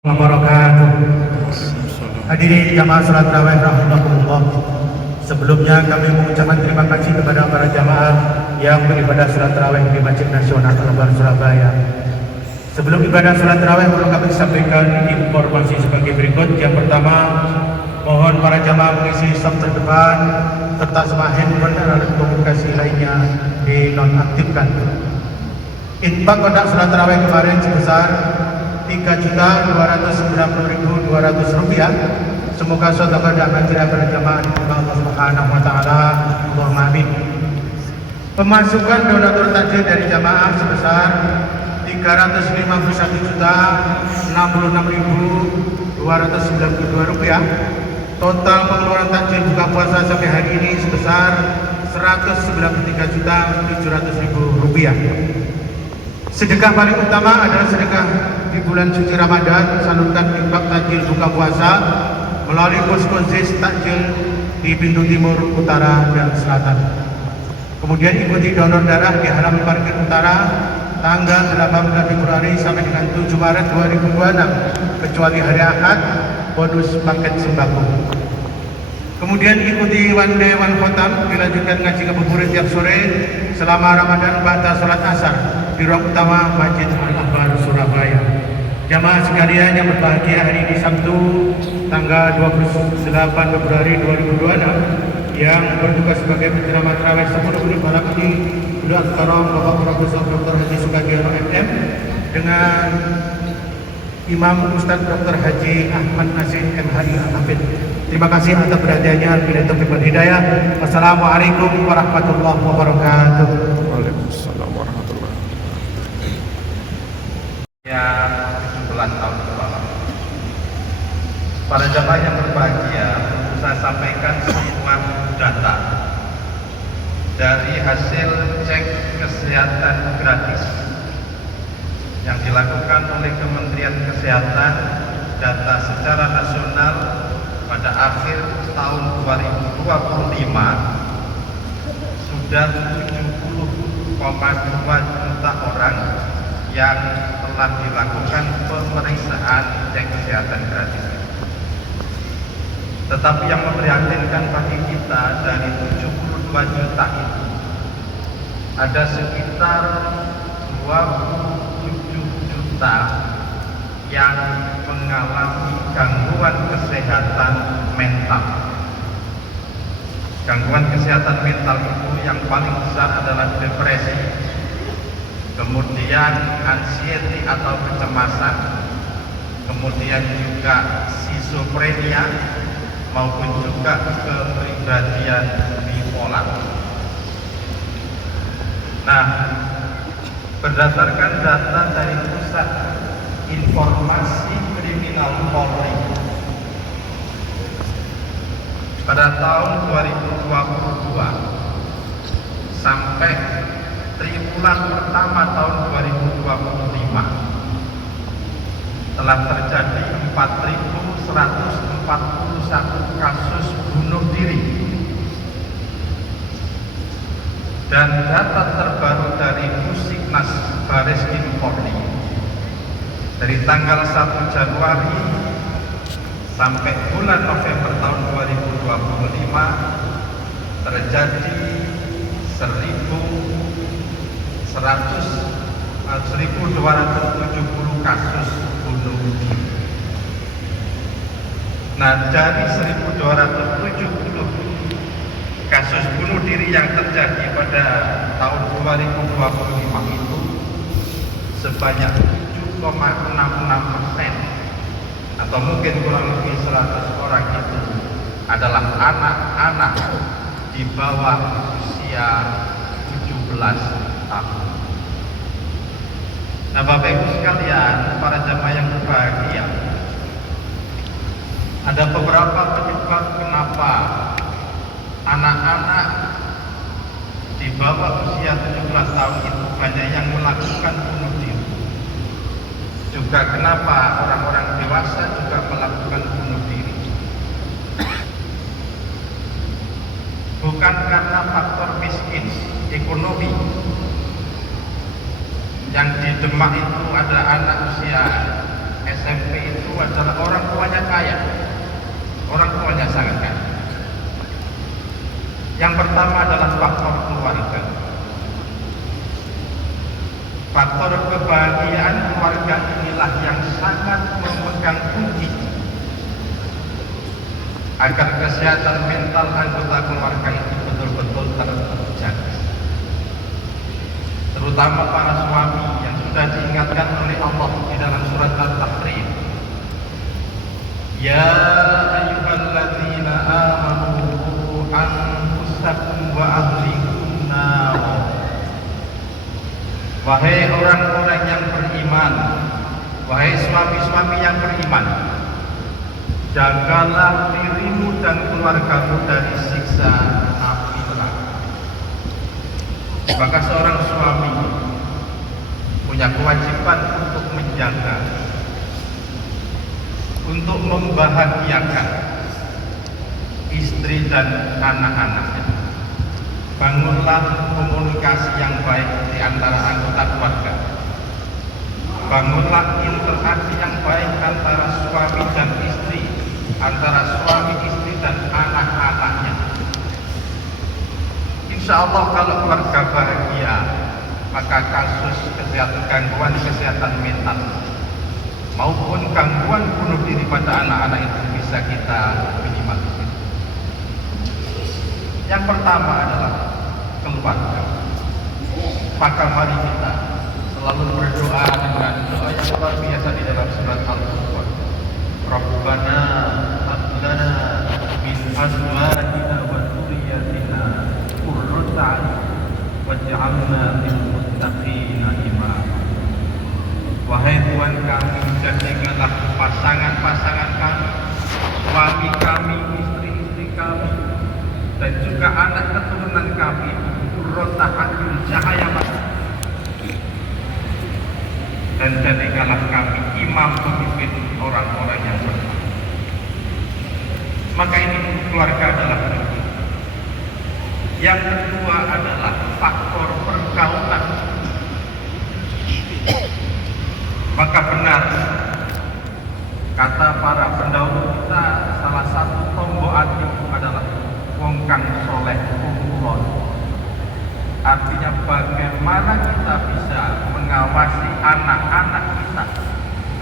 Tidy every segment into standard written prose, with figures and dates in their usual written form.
Wabarakatuh. Hadirin jamaah salat tarawih rahimakumullah. Sebelumnya kami mengucapkan terima kasih kepada para jamaah yang beribadah salat tarawih di Masjid Nasional Al-Akbar Surabaya. Sebelum ibadah salat tarawih perlu kami sampaikan informasi sebagai berikut. Yang pertama, mohon para jamaah mengisi saf terdepan serta semua handphone dan alat komunikasi lainnya dinonaktifkan. Infak kotak salat tarawih kemarin sebesar Rp3.290.200. Semoga sedekah dan amal para jamaah diterima Allah Subhanahu wa taala. Allahumma amin. Pemasukan donatur takjil dari jamaah sebesar Rp351.066.292. Total pengeluaran takjil buka puasa sampai hari ini sebesar Rp193.700.000. Sedekah paling utama adalah sedekah di bulan suci Ramadan. Salurkan infak takjil buka puasa melalui posko ZIS takjil di pintu timur, utara, dan selatan. Kemudian ikuti donor darah di halaman parkir utara tanggal 18 Februari sampai dengan 7 Maret 2026 kecuali hari Ahad, bonus paket sembako. Kemudian ikuti one day one khotam, dilanjutkan ngaji ngabuburit tiap sore selama Ramadan ba'da salat asar di ruang utama Masjid Al-Akbar Surabaya. Jamaah sekalian yang berbahagia, hari ini Sabtu tanggal 28 Februari 2026 yang bertugas sebagai penceramah tarawih 10 menit malam ini Beliau Al-Karam Bapak Profesor Dr. Haji Sukagiono MM dengan Imam Ustadz Dr. Haji Ahmad Nasir MHI Al-Hafidh. Terima kasih atas perhatiannya. Bila taufiq wal hidayah. Wassalamualaikum warahmatullahi wabarakatuh. Waalaikumsalam warahmatullahi wabarakatuh. Ya, 17 tahun ke bawah. Para jamaah yang berbahagia, saya sampaikan semua data dari hasil cek kesehatan gratis yang dilakukan oleh Kementerian Kesehatan. Data secara nasional pada akhir tahun 2025 sudah 70,2 juta orang yang telah dilakukan pemeriksaan cek kesehatan gratis. Tetapi yang memprihatinkan bagi kita, dari 72 juta itu ada sekitar 27 juta yang mengalami gangguan kesehatan mental. Gangguan kesehatan mental itu yang paling besar adalah depresi, kemudian anxiety atau kecemasan, kemudian juga schizophrenia maupun juga kepribadian bipolar. Nah, berdasarkan data dari Pusat Informasi Kriminal Polri pada tahun 2022 sampai triwulan pertama tahun 2025 telah terjadi 4.141 kasus bunuh diri. Dan data terbaru dari Pusikmas Bareskrim Polri dari tanggal 1 Januari sampai bulan November tahun 2025 terjadi 1.270 kasus bunuh diri. Nah, dari 1.270 kasus bunuh diri yang terjadi pada tahun 2025 itu sebanyak 7,66% atau mungkin kurang lebih 100 orang itu adalah anak-anak di bawah usia 17 tahun. Nah, Bapak Ibu sekalian, para jamaah yang berbahagia, ada beberapa penyebab kenapa anak-anak di bawah usia 17 tahun itu banyak yang melakukan bunuh diri. Juga kenapa orang-orang dewasa juga melakukan bunuh diri. Bukan karena faktor miskin, ekonomi. Yang di Demak itu ada anak usia SMP itu adalah orang tuanya kaya, orang tuanya sangat kaya. Yang pertama adalah faktor keluarga. Faktor kebahagiaan keluarga inilah yang sangat memegang kunci agar kesehatan mental anggota keluarga itu betul-betul terjaga. Terutama para suami yang sudah diingatkan oleh Allah di dalam surat Al-Tahrim. Ya ayyuhalladzina amanu qu anfusakum wa ahlikum nar. Wahai orang-orang yang beriman, wahai suami-suami yang beriman, jagalah dirimu dan keluargamu dari siksa api neraka. Maka seorang suami punya kewajiban untuk menjaga, untuk membahagiakan istri dan anak-anaknya. Bangunlah komunikasi yang baik di antara anggota keluarga. Bangunlah interaksi yang baik antara suami dan istri, antara suami istri dan anak-anaknya. Insya Allah kalau keluarga bahagia, maka kasus gangguan kesehatan mental maupun gangguan bunuh diri pada anak-anak itu bisa kita minimalisir. Yang pertama adalah keluarga. Maka mari kita selalu berdoa dengan doa yang luar biasa di dalam surat Al-Furqan. Rabbana hab lana min azwajina wa dhurriyyatina qurrata a'yun waj'alna lil muttaqina imama. Wahai Tuhan kami, jadikanlah pasangan-pasangan kami, suami kami, istri-istri kami, dan juga anak keturunan kami qurrata a'yun, cahaya mata, dan jadikanlah kami imam pemimpin orang-orang yang beriman. Maka ini keluarga adalah penting. Yang kedua adalah faktor pergaulan. Maka benar kata para pendahulu kita, salah satu tombok ati adalah wong kang soleh kumulon. Artinya bagaimana kita bisa mengawasi anak-anak kita,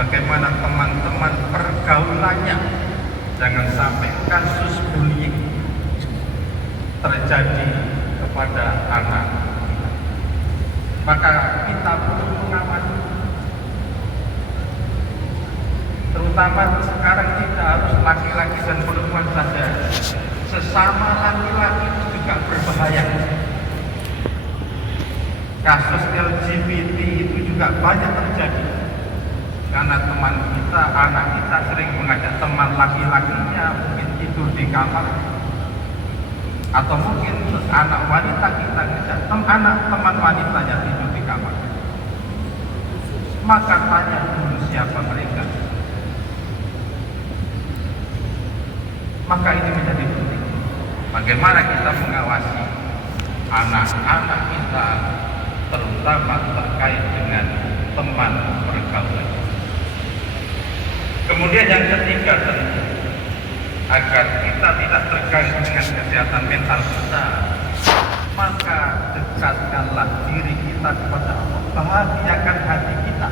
bagaimana teman-teman pergaulannya, jangan sampai kasus bullying terjadi kepada anak kita. Maka kita perlu mengawasi, terutama sekarang kita harus laki-laki dan perempuan saja, sesama laki-laki juga berbahaya. Kasus LGBT itu juga banyak terjadi karena teman kita, anak kita sering mengajak teman laki-lakinya mungkin tidur di kamar, atau mungkin anak wanita kita ngajak teman wanitanya tidur di kamar. Maka tanya dulu siapa mereka. Maka ini menjadi penting. Bagaimana kita mengawasi anak-anak kita, terutama terkait dengan teman pergaulan. Kemudian yang ketiga tentu, agar kita tidak terganggu dengan kesehatan mental kita, maka dekatkanlah diri kita kepada Allah, bahagiakan hati kita.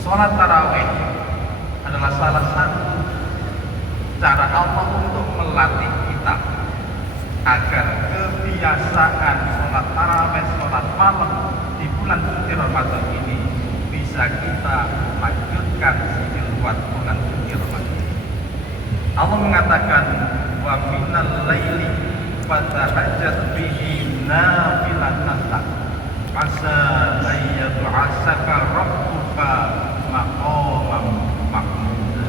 Sholat tarawih adalah salah satu cara Allah untuk melatih kita agar kebiasaan sholat tarawih, sholat malam di bulan suci Ramadan ini bisa kita lanjutkan di luar bulan suci Ramadan. Allah mengatakan, wa minal laili fatahajjat bihi nafilatan lak asa ayyab'asaka rabbuka maqaman mahmuda.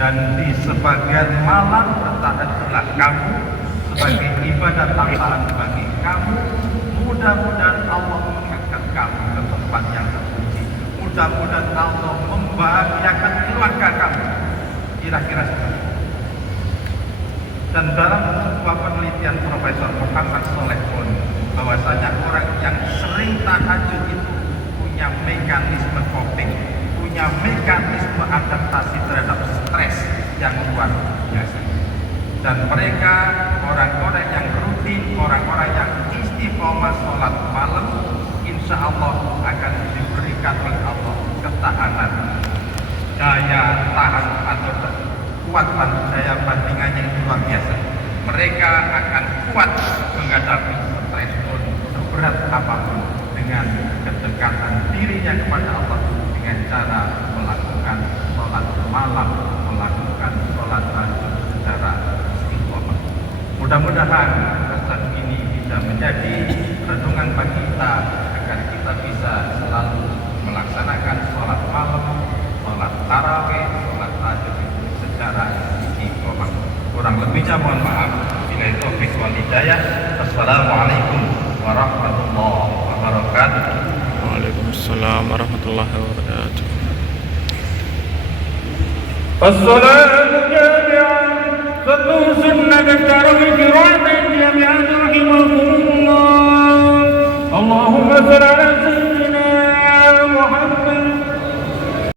Dan di sebagian malam bertahajudlah kamu sebagai ibadah tambahan bagi kamu. Mudah-mudahan Allah mengangkat kamu ke tempat yang terpuji. Mudah-mudahan Allah membahagiakan keluarga kamu. Kira-kira seperti itu. Dan dalam sebuah penelitian Profesor Muhammad Soleh pun, bahwasanya orang yang sering tahajud itu punya mekanisme coping, punya mekanisme adaptasi terhadap stres yang luar biasa. Dan mereka orang-orang yang rutin, orang-orang yang istiqomah sholat malam, insya Allah akan diberikan oleh Allah ketahanan, daya tahan atau kekuatan daya bandingannya itu luar biasa. Mereka akan kuat menghadapi stres pun seberat apapun dengan kedekatan dirinya kepada Allah dengan cara melakukan sholat malam, melakukan sholat tahajud secara istiqomah. Mudah-mudahan pesan ini bisa menjadi renungan bagi kita agar kita bisa selalu melaksanakan sholat malam, sholat tarawih, sholat tahajud secara istiqomah. Kurang lebihnya mohon maaf. Bila itu taufik wal hidayah. Assalamualaikum warahmatullahi wabarakatuh. Waalaikumsalam warahmatullahi wabarakatuh. الصلاة جامعة صلوا سنة التراويح رعبا جميعا رحمكم